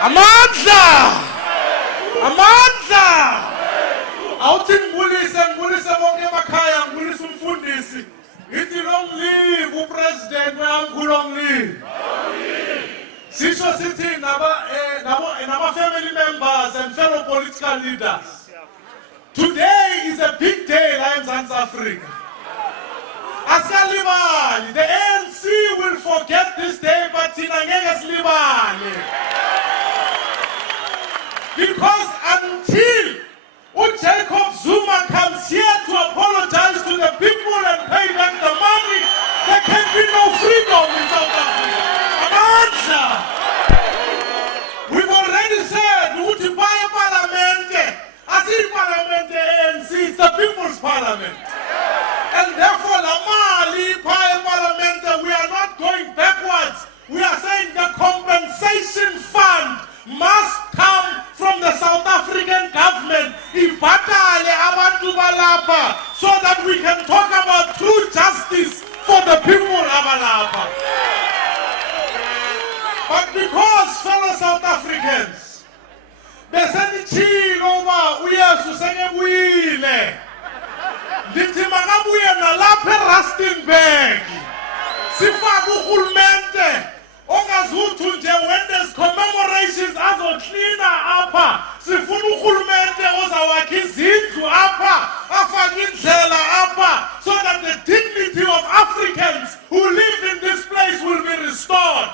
Amandla! Amandla! Awuthi ngibulise bonke emakhaya, ngibulise umfundisi. Ithi long live upresident wami, long live. Sisho sithi naba family members and fellow political leaders. Today is a big day la eMzansi Africa. Asalibali, the ANC will forget this day, but thina ngeke silibale. Because until Jacob Zuma comes here to apologize to the people and pay back the money, there can be no freedom in South Africa. Amandla! We've already said, Uti Paya Parlamente, Asi Parlamente ANC is the people's parliament. And therefore, Lamali Paya Parlamente, we are not going backwards. We are saying the compensation fund must come from the South African government ibhatale abantu balapha, so that we can talk about true justice for the people abalapha. But because, fellow South Africans, besenichilo uba uYesu sekebuyile, ndithi makabuye nalapha eRustenburg sifake urhulumente ongazuthi nje when there's commemorations azoklina apha, sifuna urhulumente ozawakha izindlu apha, afake indlela apha, so that the dignity of Africans who live in this place will be restored.